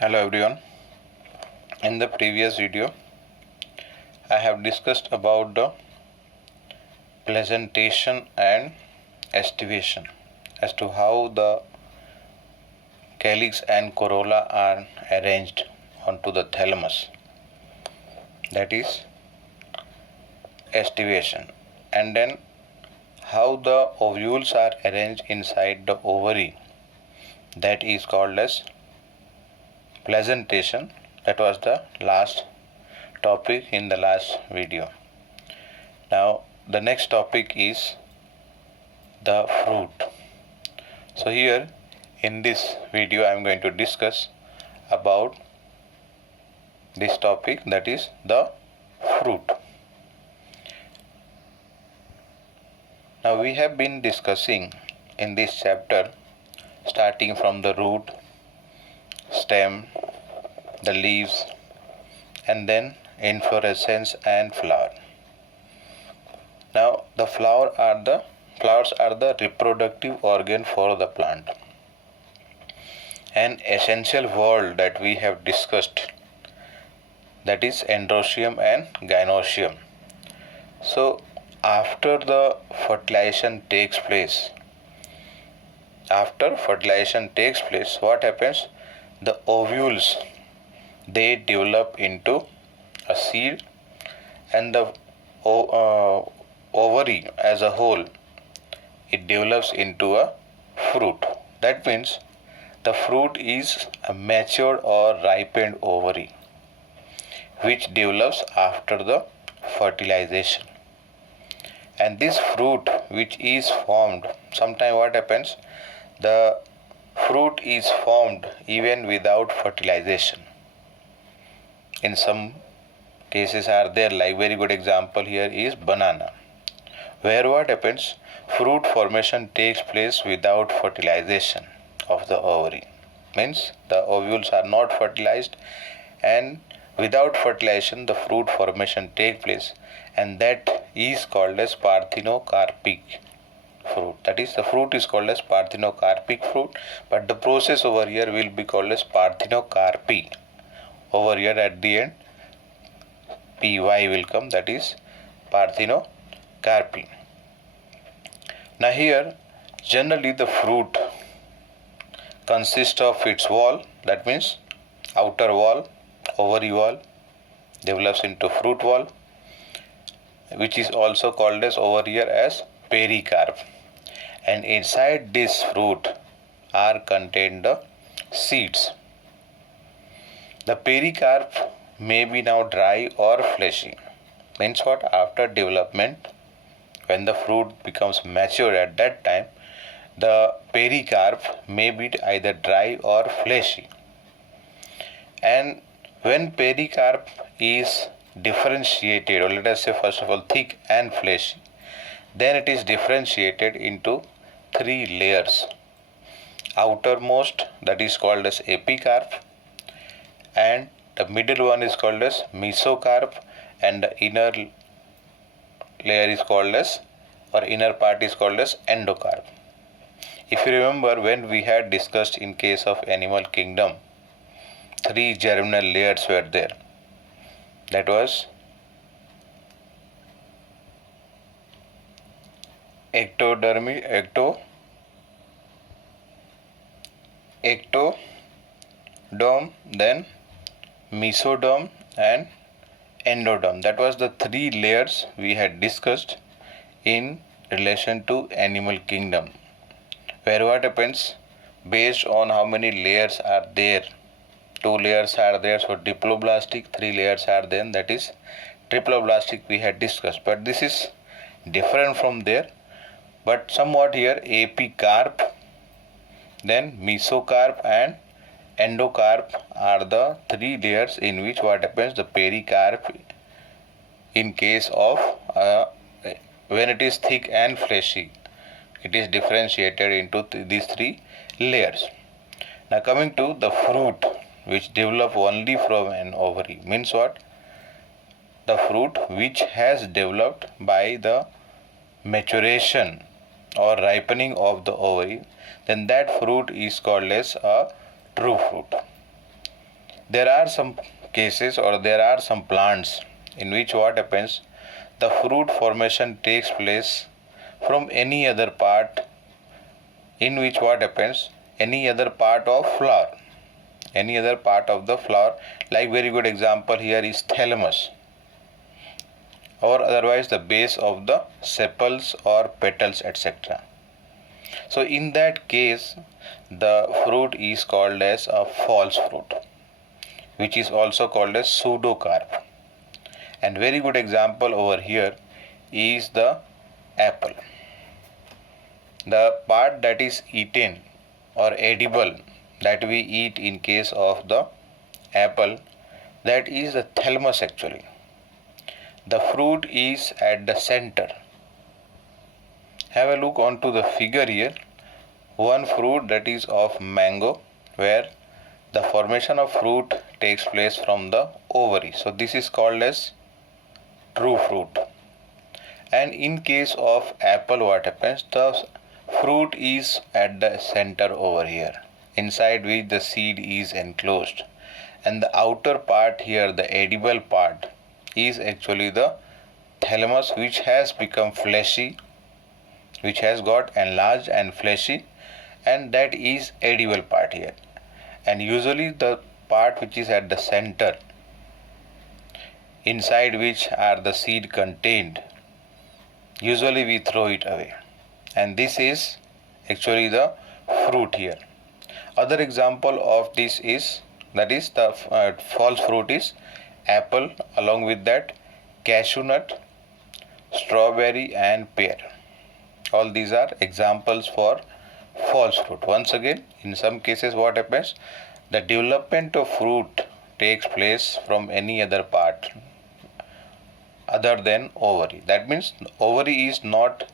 Hello everyone. In the previous video, I have discussed about the presentation and estivation as to how the calyx and corolla are arranged onto the thalamus. That is estivation. And then how the ovules are arranged inside the ovary. That is called as presentation. That was the last topic in the last video. Now the next topic is the fruit. So here in this video I am going to discuss about this topic, that is the fruit. Now we have been discussing in this chapter starting from the root, stem, the leaves, and then inflorescence and flower. Now the flowers are the reproductive organ for the plant. An essential word that we have discussed, that is androecium and gynoecium. So after the fertilization takes place, what happens? The ovules, they develop into a seed, and the ovary as a whole, it develops into a fruit. That means the fruit is a matured or ripened ovary which develops after the fertilization. And this fruit which is formed, sometimes what happens? The fruit is formed even without fertilization. In some cases are there, like very good example here is banana, where what happens? Fruit formation takes place without fertilization of the ovary. Means the ovules are not fertilized, and without fertilization the fruit formation takes place, and that is called as parthenocarpic fruit. That is, the fruit is called as parthenocarpic fruit, but the process over here will be called as parthenocarpy. Over here at the end py will come, that is parthenocarpy. Now here generally the fruit consists of its wall, that means outer wall, ovary wall develops into fruit wall, which is also called as over here as pericarp, and inside this fruit are contained the seeds. The pericarp may be now dry or fleshy. Means what? After development, when the fruit becomes mature, at that time the pericarp may be either dry or fleshy. And when pericarp is differentiated, or let us say first of all thick and fleshy, then it is differentiated into three layers. Outermost, that is called as epicarp, and the middle one is called as mesocarp, and the inner layer is called as, or inner part is called as endocarp. If you remember, when we had discussed in case of animal kingdom, three germinal layers were there. That was ectoderm, then mesoderm and endoderm. That was the three layers we had discussed in relation to animal kingdom, where what happens? Based on how many layers are there, 2 layers are there, so diploblastic, 3 layers are there, that is triploblastic we had discussed. But this is different from there, but somewhat here epicarp, then mesocarp and endocarp are the 3 layers in which what happens? The pericarp, in case of when it is thick and fleshy, it is differentiated into these 3 layers. Now coming to the fruit, which develop only from an ovary, means what? The fruit which has developed by the maturation or ripening of the ovary, then that fruit is called as a true fruit. There are some cases or there are some plants in which what happens, the fruit formation takes place from any other part, in which what happens, any other part of flower, any other part of the flower. Like very good example here is thalamus, or otherwise the base of the sepals or petals, etc. So in that case the fruit is called as a false fruit, which is also called as pseudocarp. And very good example over here is the apple. The part that is eaten or edible that we eat in case of the apple, that is the thalamus actually. The fruit is at the center. Have a look onto the figure here. One fruit that is of mango, where the formation of fruit takes place from the ovary. So this is called as true fruit. And in case of apple, what happens, the fruit is at the center over here, inside which the seed is enclosed, and the outer part here, the edible part, is actually the thalamus, which has become fleshy, which has got enlarged and fleshy, and that is edible part here. And usually the part which is at the center, inside which are the seed contained, usually we throw it away, and this is actually the fruit here. Other example of this is, that is the false fruit is apple, along with that cashew nut, strawberry and pear. All these are examples for false fruit. Once again, in some cases what happens, the development of fruit takes place from any other part other than ovary. That means ovary is not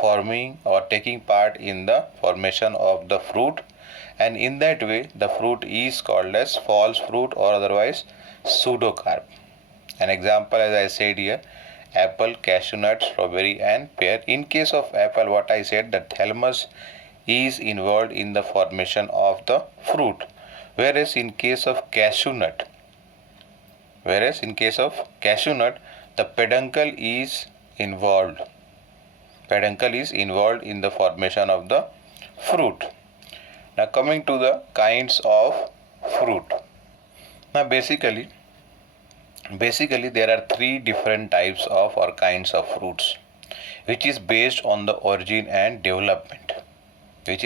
forming or taking part in the formation of the fruit, and in that way the fruit is called as false fruit or otherwise pseudocarp. An example, as I said here, apple, cashew nut, strawberry and pear. In case of apple, what I said, the thalamus is involved in the formation of the fruit, whereas in case of cashew nut, the peduncle is involved. Peduncle is involved in the formation of the fruit. Now coming to the kinds of fruit. Now basically there are three different types of or kinds of fruits, which is based on the origin and development. Of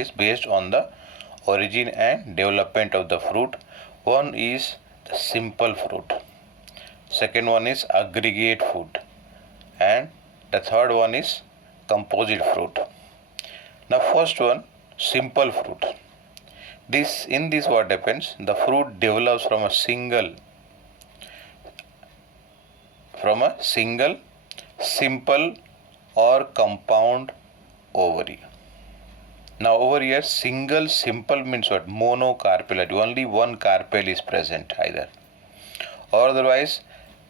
the fruit. One is the simple fruit. Second one is aggregate fruit, and the third one is composite fruit. Now first one, simple fruit. In this what happens, the fruit develops from a single simple or compound ovary. Now over here, single simple means what? Monocarpellary. Only one carpel is present either, or otherwise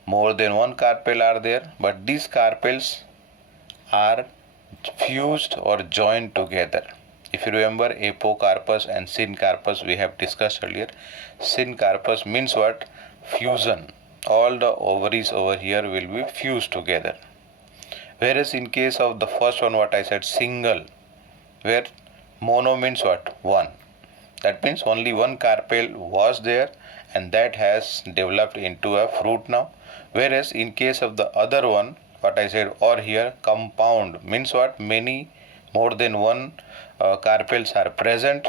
more than one carpel are there, but these carpels are fused or joined together. If you remember apocarpus and syncarpus, we have discussed earlier. Syncarpus means what? Fusion. All the ovaries over here will be fused together. Whereas in case of the first one, what I said, single, where mono means what? One. That means only one carpel was there, and that has developed into a fruit now. Whereas in case of the other one, what I said, or here compound means what? More than one carpels are present,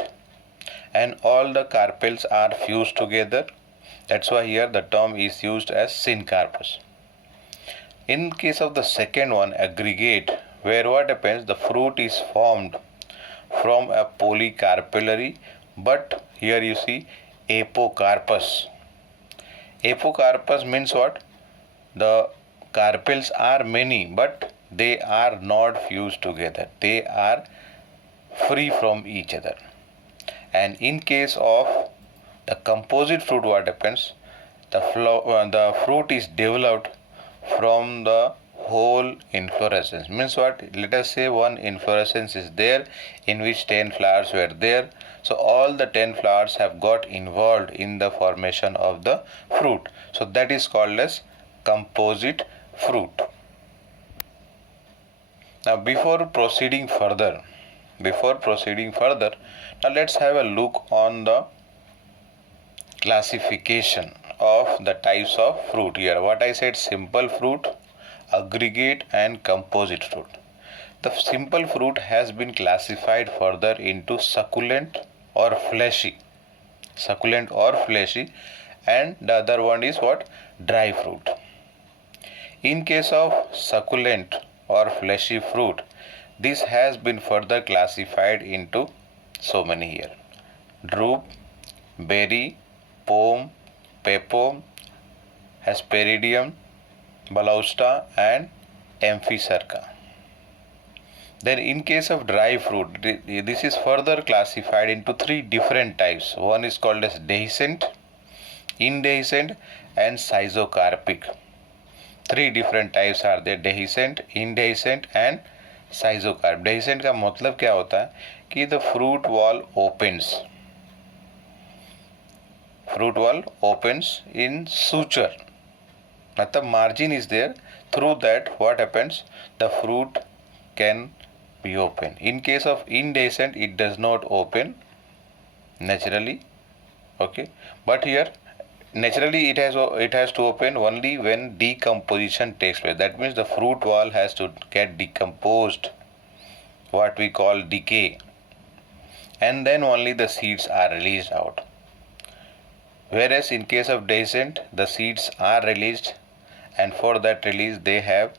and all the carpels are fused together. That's why here the term is used as syncarpus. In case of the second one, aggregate, where what happens, the fruit is formed from a polycarpellary, but here you see apocarpus. Apocarpus means what? The carpels are many, but they are not fused together. They are free from each other. And in case of the composite fruit, what happens? The fruit is developed from the whole inflorescence. Means what? Let us say one inflorescence is there in which 10 flowers were there. So all the 10 flowers have got involved in the formation of the fruit. So that is called as composite fruit. Now before proceeding further, now let's have a look on the classification of the types of fruit here. What I said, simple fruit, aggregate and composite fruit. The simple fruit has been classified further into succulent or fleshy, and the other one is what? Dry fruit. In case of succulent or fleshy fruit, this has been further classified into so many here: drupe, berry, pome, pepome, hesperidium, balusta and amphicerca. Then in case of dry fruit, this is further classified into three different types. One is called as dehiscent, indehiscent and schizocarpic. Three different types are there: dehiscent, indehiscent and schizocarp. Dehiscent का मतलब क्या होता है कि the fruit wall opens in suture, मतलब margin is there, through that what happens, the fruit can be open. In case of indehiscent, it does not open naturally, okay, but here naturally it has to open only when decomposition takes place. That means the fruit wall has to get decomposed, what we call decay, and then only the seeds are released out. Whereas in case of dehiscent, the seeds are released, and for that release they have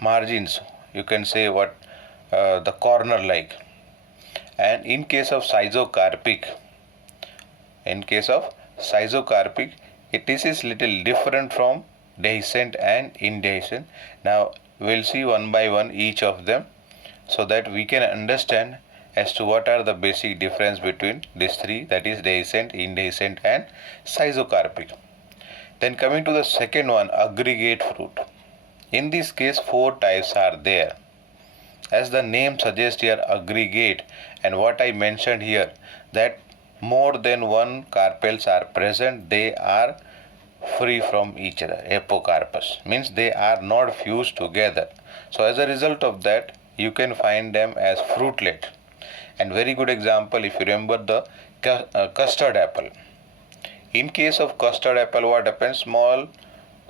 margins, you can say what, the corner like. And in case of schizocarpic, this is little different from dehiscent and indehiscent. Now we'll see one by one each of them, so that we can understand as to what are the basic difference between these three, that is dehiscent, indehiscent and schizocarpic. Then coming to the second one, aggregate fruit. In this case, four types are there. As the name suggests here, aggregate, and what I mentioned here, that more than one carpels are present, they are free from each other, apocarpous, means they are not fused together. So as a result of that, you can find them as fruitlet. And very good example, if you remember the custard apple. In case of custard apple, what happens, small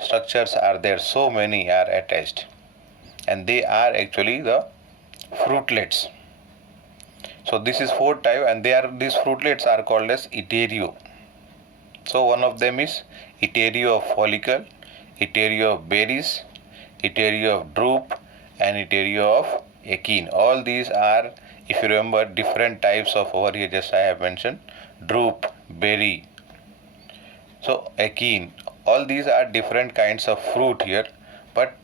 structures are there, so many are attached, and they are actually the fruitlets. So this is four type, and these fruitlets are called as iterio. So one of them is iterio of follicle, iterio of berries, iterio of drupe and iterio of achene. All these are, if you remember, different types of, over here just I have mentioned, drupe, berry, so achene. All these are different kinds of fruit here, but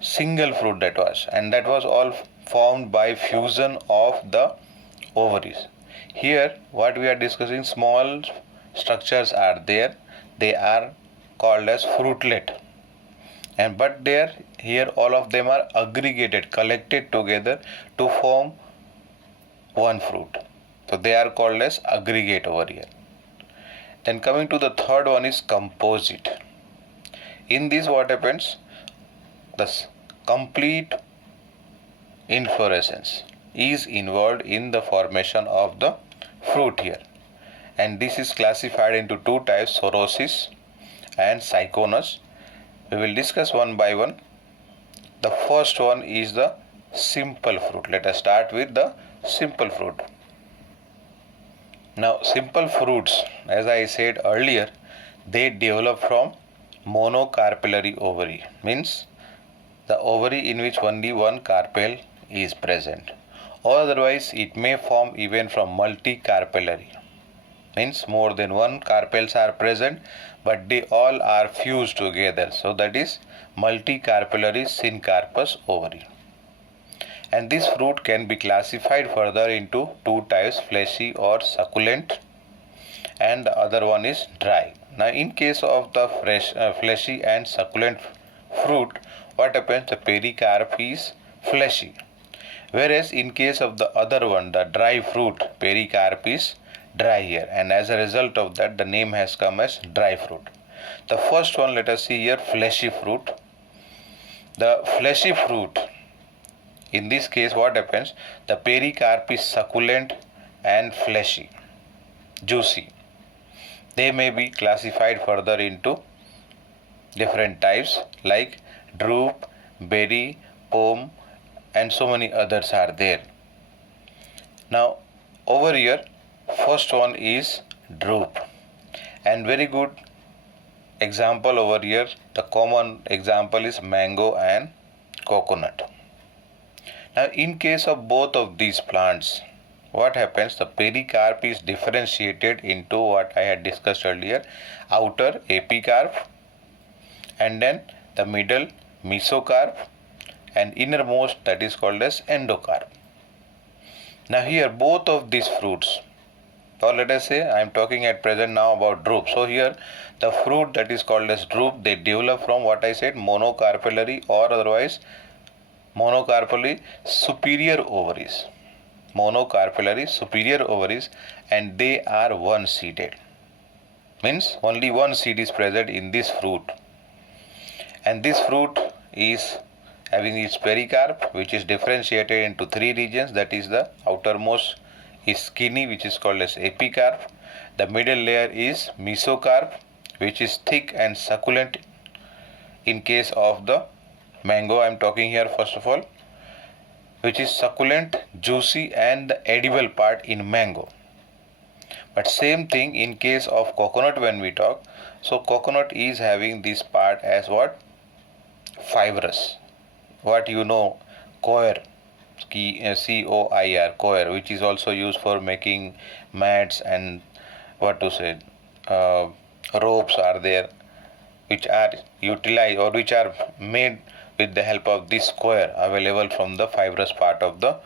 single fruit that was, and that was all formed by fusion of the ovaries. Here what we are discussing, small structures are there, they are called as fruitlet, and but here all of them are aggregated, collected together to form one fruit. So they are called as aggregate over here. Then coming to the third one is composite. In this what happens, the complete inflorescence is involved in the formation of the fruit here, and this is classified into two types, sorosis and syconus. We will discuss one by one. The first one is the simple fruit. Let us start with the simple fruit. Now simple fruits, as I said earlier, they develop from monocarpellary ovary, means the ovary in which only one carpel is present, or otherwise it may form even from multicarpellary, means more than one carpels are present but they all are fused together, so that is multicarpellary syncarpous ovary. And this fruit can be classified further into two types, fleshy or succulent, and the other one is dry. Now in case of the fleshy and succulent fruit, what happens? The pericarp is fleshy. Whereas in case of the other one, the dry fruit, pericarp is dry here, and as a result of that the name has come as dry fruit. The first one, let us see here, fleshy fruit. The fleshy fruit, in this case what happens? The pericarp is succulent and fleshy, juicy. They may be classified further into different types like drupe, berry, pome, and so many others are there. Now over here, first one is drupe, and very good example over here, the common example is mango and coconut. Now in case of both of these plants, what happens? The pericarp is differentiated into what I had discussed earlier, outer epicarp, and then the middle mesocarp, and innermost, that is called as endocarp. Now here both of these fruits, or let us say I am talking at present now about drupe. So here the fruit that is called as drupe, they develop from what I said, monocarpellary or otherwise monocarpellary superior ovaries. Monocarpellary superior ovaries, and they are one seeded. Means only one seed is present in this fruit, and this fruit is having its pericarp, which is differentiated into three regions. That is, the outermost is skinny, which is called as epicarp. The middle layer is mesocarp, which is thick and succulent. In case of the mango, I am talking here first of all, which is succulent, juicy, and the edible part in mango. But same thing in case of coconut when we talk. So coconut is having this part as what? Fibrous. What you know, coir, C-O-I-R, coir, which is also used for making mats and what to say, ropes are there, which are utilized or which are made with the help of this coir available from the fibrous part of the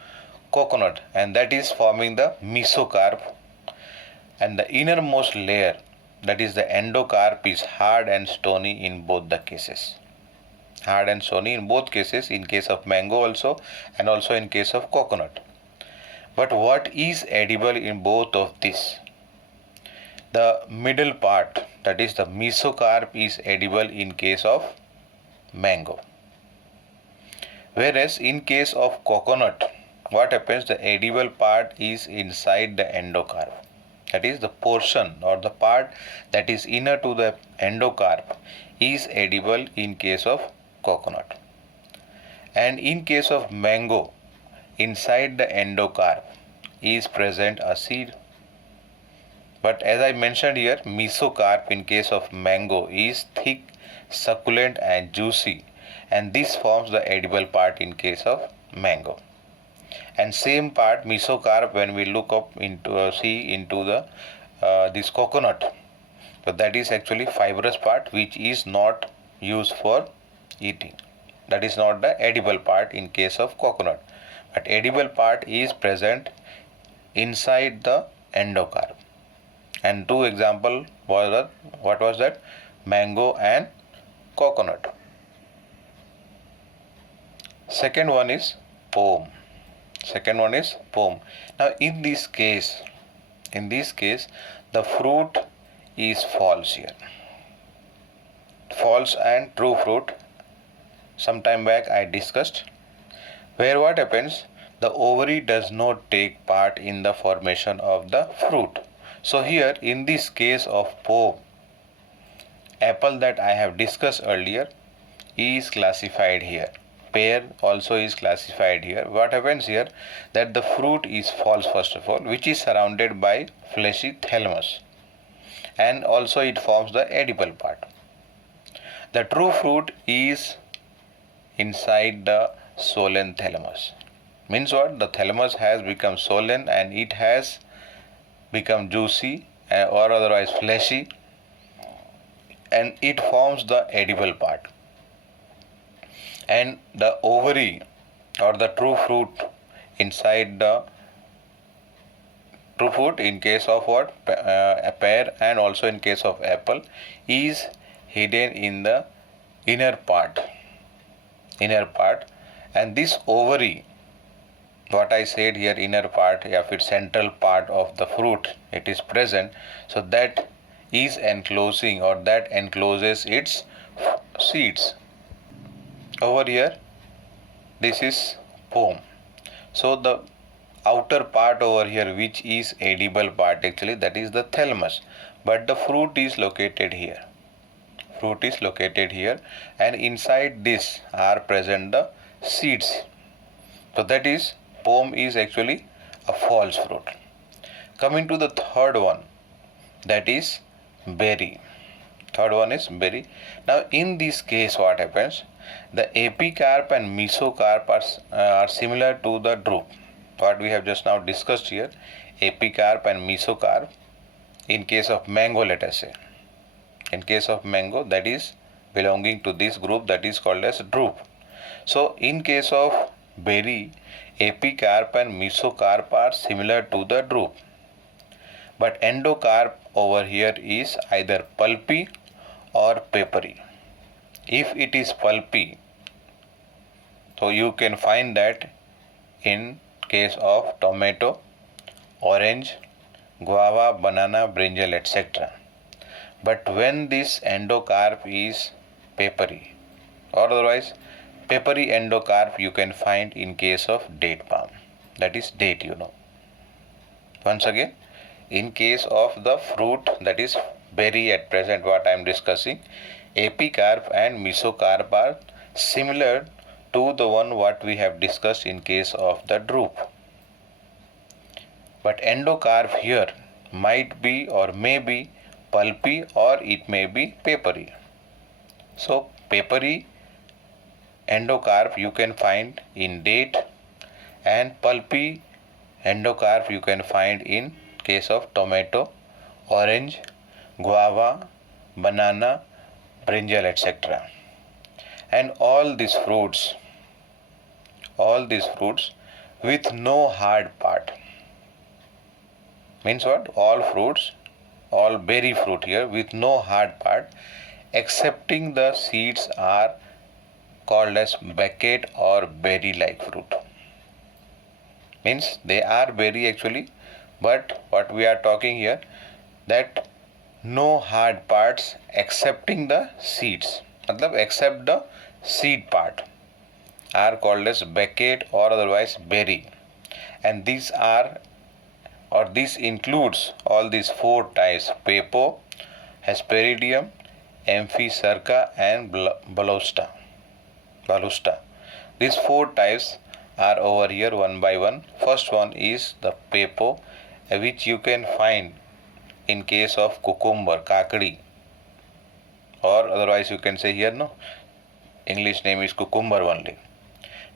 coconut, and that is forming the mesocarp. And the innermost layer, that is the endocarp, is hard and stony in both the cases. Hard and stony in both cases, in case of mango also and also in case of coconut. But what is edible in both of these? The middle part, that is the mesocarp, is edible in case of mango. Whereas in case of coconut, what happens? The edible part is inside the endocarp. That is, the portion or the part that is inner to the endocarp is edible in case of coconut. And in case of mango, inside the endocarp is present a seed. But as I mentioned here, mesocarp in case of mango is thick, succulent and juicy, and this forms the edible part in case of mango. And same part, mesocarp, when we look up into see into the this coconut, so that is actually fibrous part, which is not used for eating. That is not the edible part in case of coconut, but edible part is present inside the endocarp. And two example was that, what was that? Mango and coconut. Second one is pome. Now in this case, the fruit is false here. False and true fruit. Some time back I discussed, where what happens? The ovary does not take part in the formation of the fruit. So here in this case of pome, apple that I have discussed earlier is classified here. Pear also is classified here. What happens here? That the fruit is false first of all, which is surrounded by fleshy thalamus, and also it forms the edible part. The true fruit is inside the swollen thalamus. Means what? The thalamus has become swollen and it has become juicy or otherwise fleshy, and it forms the edible part. And the ovary or the true fruit inside the true fruit in case of what? A pear, and also in case of apple, is hidden in the inner part. inner part, and this ovary, what I said here, inner part, if it's central part of the fruit, it is present, so that is enclosing, or that encloses its seeds. Over here, this is pome. So the outer part over here, which is edible part, actually that is the thalamus, but the fruit is located here. Fruit is located here, and inside this are present the seeds. So that is, pome is actually a false fruit. Coming to the third one, that is berry. Third one is berry. Now in this case, what happens? The epicarp and mesocarp are similar to the drupe. What we have just now discussed here, epicarp and mesocarp. In case of mango, let us say, in case of mango, that is belonging to this group, that is called as drupe. So in case of berry, epicarp and mesocarp are similar to the drupe, but endocarp over here is either pulpy or papery. If it is pulpy, so you can find that in case of tomato, orange, guava, banana, brinjal, etc. But when this endocarp is papery, or otherwise papery endocarp, you can find in case of date palm, that is date, Once again, in case of the fruit, that is berry at present, what I am discussing, epicarp and mesocarp are similar to the one what we have discussed in case of the drupe. But endocarp here might be or may be pulpy, or it may be papery. So papery endocarp you can find in date, and pulpy endocarp you can find in case of tomato, orange, guava, banana, brinjal, etc. And all these fruits with no hard part. Means what? All fruits, all berry fruit here with no hard part, excepting the seeds, are called as becket or berry-like fruit. Means they are berry actually, but what we are talking here, that no hard parts excepting the seeds, except the seed part, are called as becket or otherwise berry. And these are, or this includes all these four types: pepo, hesperidium, amphicerca, and balusta. These four types are over here one by one. First one is the pepo, which you can find in case of cucumber, kakdi, or otherwise you can say here, English name is cucumber only.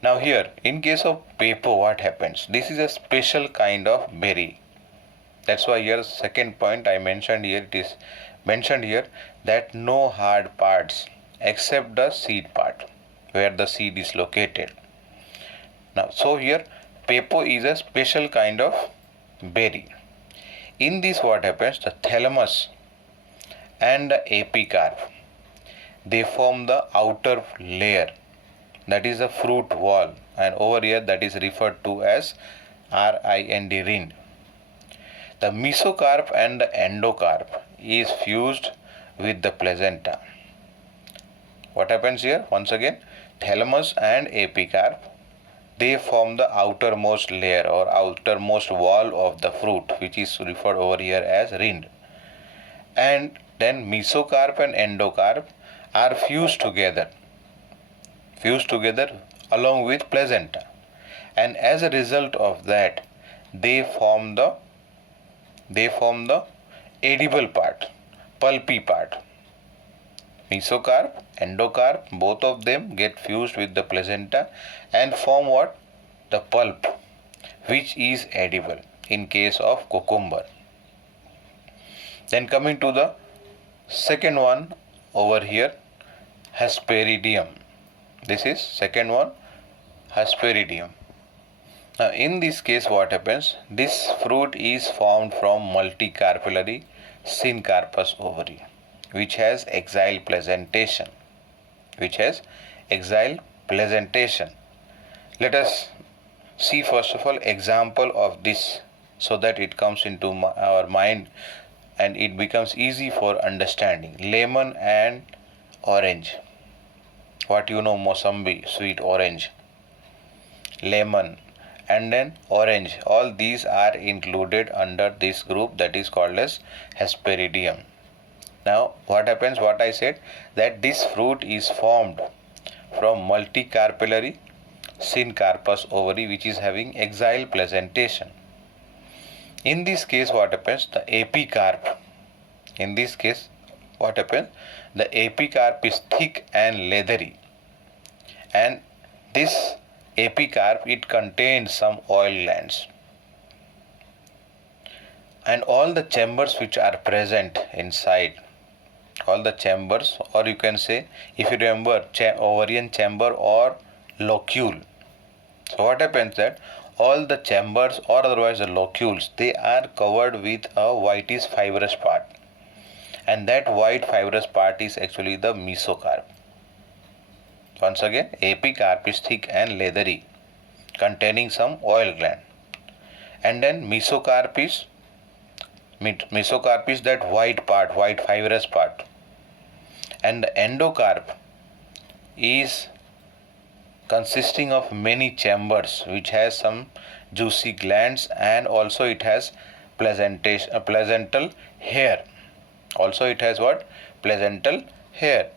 Now here, in case of pepo, what happens? This is a special kind of berry. That's why here second point I mentioned here, it is mentioned here that no hard parts except the seed part, where the seed is located. Now, so here pepo is a special kind of berry. In this, what happens? The thalamus and the epicarp, they form the outer layer, that is the fruit wall, and over here that is referred to as rind. The mesocarp and the endocarp is fused with the placenta. What happens here? Once again, thalamus and epicarp, they form the outermost layer or outermost wall of the fruit, which is referred over here as rind. And then mesocarp and endocarp are fused together along with placenta, and as a result of that they form the edible part, pulpy part. Mesocarp, endocarp, both of them get fused with the placenta and form what? The pulp, which is edible in case of cucumber. Then coming to the second one over here, hesperidium. This is second one, hesperidium. Now in this case, what happens? This fruit is formed from multicarpellary syncarpous ovary, which has axile placentation. presentation. Let us see first of all example of this so that it comes into our mind and it becomes easy for understanding. Lemon and orange. What you know, Mosambi, sweet orange, lemon, and then orange. All these are included under this group that is called as Hesperidium. Now what happens, what I said, that this fruit is formed from multicarpellary syncarpous ovary which is having axile presentation. In this case what happens, the epicarp, in this case what happens, the epicarp is thick and leathery, and this epicarp, it contains some oil glands, and all the chambers which are present inside, all the chambers, or you can say, if you remember, ovarian chamber or locule. So what happens that all the chambers or otherwise the locules, they are covered with a whitish fibrous part, and that white fibrous part is actually the mesocarp. Once again, epicarp is thick and leathery, containing some oil gland, and then mesocarp is that white part, white fibrous part, and the endocarp is consisting of many chambers which has some juicy glands, and also it has placental hair. Also it has what? Placental hair.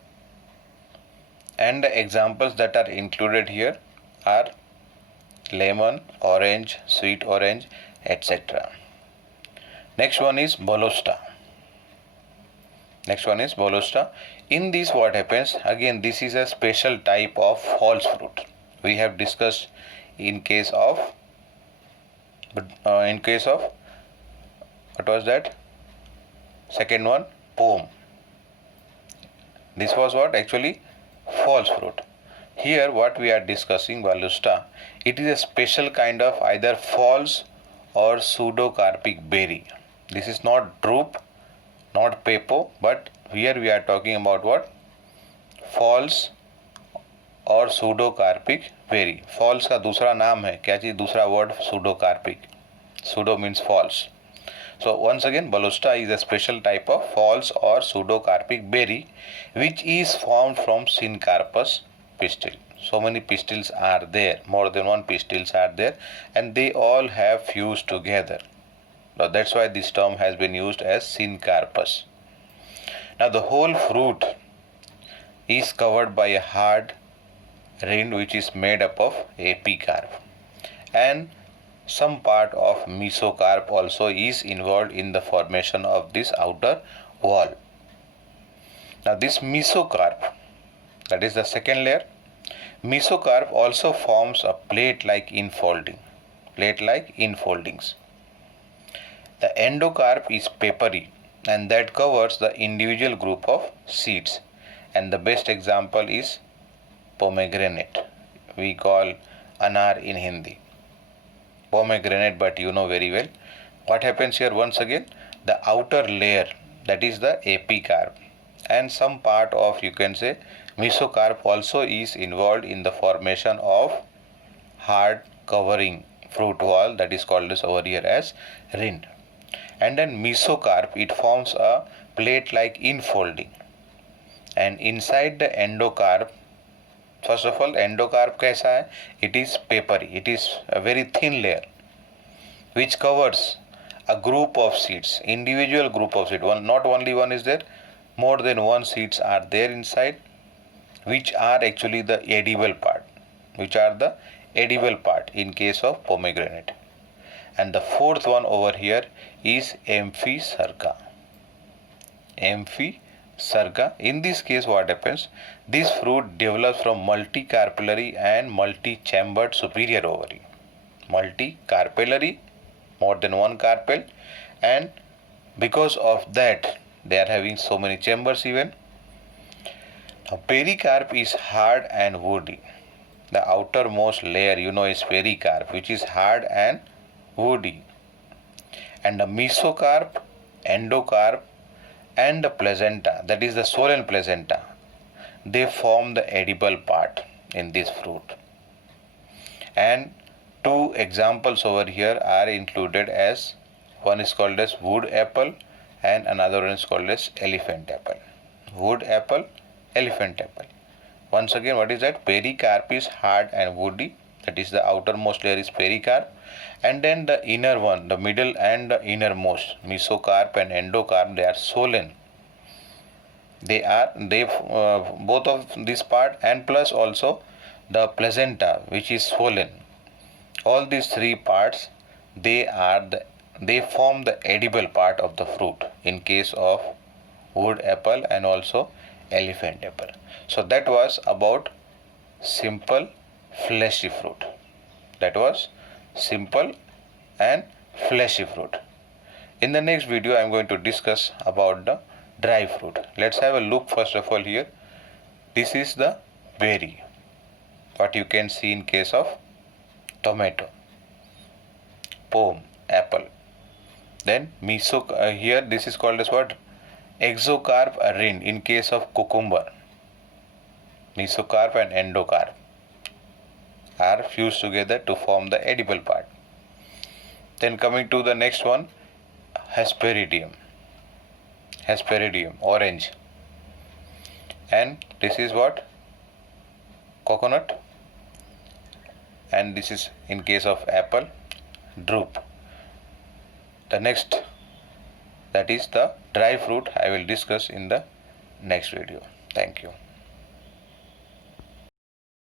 And the examples that are included here are lemon, orange, sweet orange, etc. Next one is Bolosta. In this what happens, again this is a special type of false fruit. We have discussed in case of what was that? Second one, pome. This was what? Actually false fruit. Here what we are discussing, Balusta, it is a special kind of either false or pseudocarpic berry. This is not drupe, not pepo, but here we are talking about what? False और pseudocarpic berry. False का दूसरा नाम है क्या चीज? दूसरा word pseudocarpic. Pseudo means false. So once again, Balusta is a special type of false or pseudocarpic berry which is formed from syncarpous pistil. So many pistils are there, more than one pistils are there, and they all have fused together. Now that's why this term has been used as syncarpous. Now the whole fruit is covered by a hard rind which is made up of epicarp, and some part of mesocarp also is involved in the formation of this outer wall. Now this mesocarp, that is the second layer, mesocarp also forms a plate-like infoldings. The endocarp is papery, and that covers the individual group of seeds, and the best example is pomegranate. We call anar in Hindi. Pomegranate, but you know very well. What happens here once again? The outer layer, that is the epicarp, and some part of, you can say, mesocarp also is involved in the formation of hard covering fruit wall that is called as over here as rind. And then mesocarp, it forms a plate-like infolding, and inside the endocarp, first of all, endocarp कैसा है? It is papery. It is a very thin layer which covers a group of seeds, individual group of seeds. Not only one is there, more than one seeds are there inside, which are actually the edible part, in case of pomegranate. And the fourth one over here is Amphisarca. In this case what happens? This fruit develops from multicarpellary and multi-chambered superior ovary. Multicarpellary, more than one carpel, and because of that they are having so many chambers even. Now pericarp is hard and woody. The outermost layer, is pericarp, which is hard and woody. And the mesocarp, endocarp, and the placenta, that is the swollen placenta, they form the edible part. in this fruit. And two examples over here are included, as one is called as wood apple and another one is called as elephant apple. Wood apple, elephant apple. Once again, what is that? Pericarp is hard and woody, that is the outermost layer is pericarp, and then the inner one, the middle and the innermost, mesocarp and endocarp, they are swollen. They both of this part, and plus also the placenta, which is swollen. All these three parts, they form the edible part of the fruit in case of wood apple and also elephant apple. So that was about simple fleshy fruit. That was simple and fleshy fruit. In the next video, I am going to discuss about the dry fruit. Let's have a look first of all here. This is the berry, what you can see in case of tomato, pome, apple. Then here this is called as what? Exocarp rind in case of cucumber. Mesocarp and endocarp are fused together to form the edible part. Then coming to the next one, Hesperidium, orange. And this is what? Coconut. And this is in case of apple, drupe. The next, that is the dry fruit, I will discuss in the next video. Thank you.